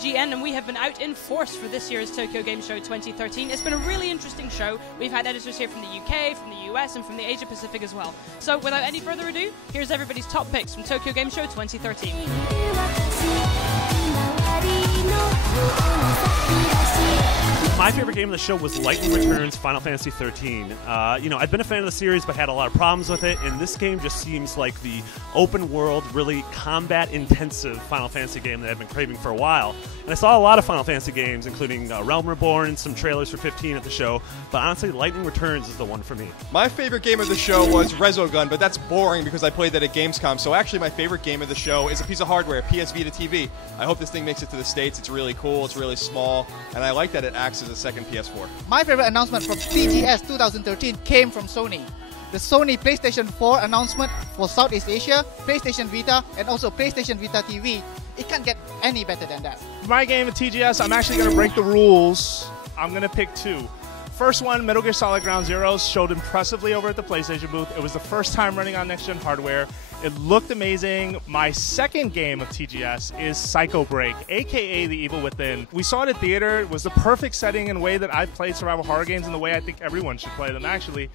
IGN, and we have been out in force for this year's Tokyo Game Show 2013. It's been a really interesting show. We've had editors here from the UK, from the US, and from the Asia Pacific as well. So without any further ado, here's everybody's top picks from Tokyo Game Show 2013. My favorite game of the show was Lightning Returns Final Fantasy 13. I'd been a fan of the series, but had a lot of problems with it, and this game just seems like the open world, really combat-intensive Final Fantasy game that I've been craving for a while. And I saw a lot of Final Fantasy games, including Realm Reborn and some trailers for 15 at the show, but honestly, Lightning Returns is the one for me. My favorite game of the show was Resogun, but that's boring because I played that at Gamescom, so actually my favorite game of the show is a piece of hardware, PS Vita TV. I hope this thing makes it to the States. It's really cool, it's really small, and I like that it acts as a second PS4. My favorite announcement from TGS 2013 came from Sony. The Sony PlayStation 4 announcement for Southeast Asia, PlayStation Vita, and also PlayStation Vita TV. It can't get any better than that. My game at TGS, I'm actually going to break the rules. I'm going to pick two. First one, Metal Gear Solid Ground Zeroes, showed impressively over at the PlayStation booth. It was the first time running on next-gen hardware. It looked amazing. My second game of TGS is Psycho Break, aka The Evil Within. We saw it at theater. It was the perfect setting and way that I've played survival horror games and the way I think everyone should play them, actually.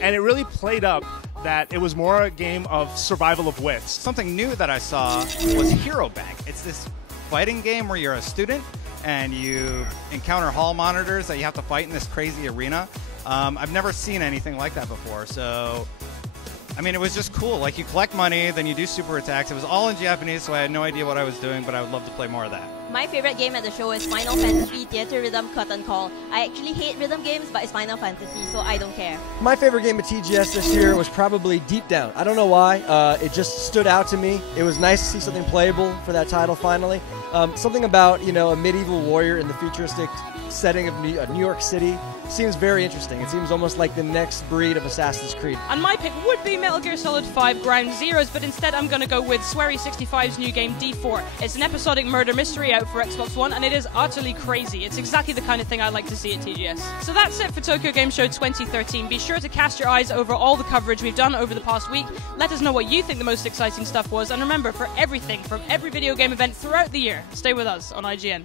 And it really played up that it was more a game of survival of wits. Something new that I saw was Hero Bank. It's this fighting game where you're a student and you encounter hall monitors that you have to fight in this crazy arena. I've never seen anything like that before, so I mean, it was just cool. Like, you collect money, then you do super attacks. It was all in Japanese, so I had no idea what I was doing, but I would love to play more of that. My favorite game at the show is Final Fantasy Theater Rhythm Curtain Call. I actually hate rhythm games, but it's Final Fantasy, so I don't care. My favorite game at TGS this year was probably Deep Down. I don't know why. It just stood out to me. It was nice to see something playable for that title finally. Something about, a medieval warrior in the futuristic setting of New York City seems very interesting. It seems almost like the next breed of Assassin's Creed. And my pick would be Metal Gear Solid 5 Ground Zeroes, but instead I'm going to go with Swery65's new game D4. It's an episodic murder mystery out for Xbox One, and it is utterly crazy. It's exactly the kind of thing I like to see at TGS. So that's it for Tokyo Game Show 2013. Be sure to cast your eyes over all the coverage we've done over the past week. Let us know what you think the most exciting stuff was, and remember, for everything from every video game event throughout the year, stay with us on IGN.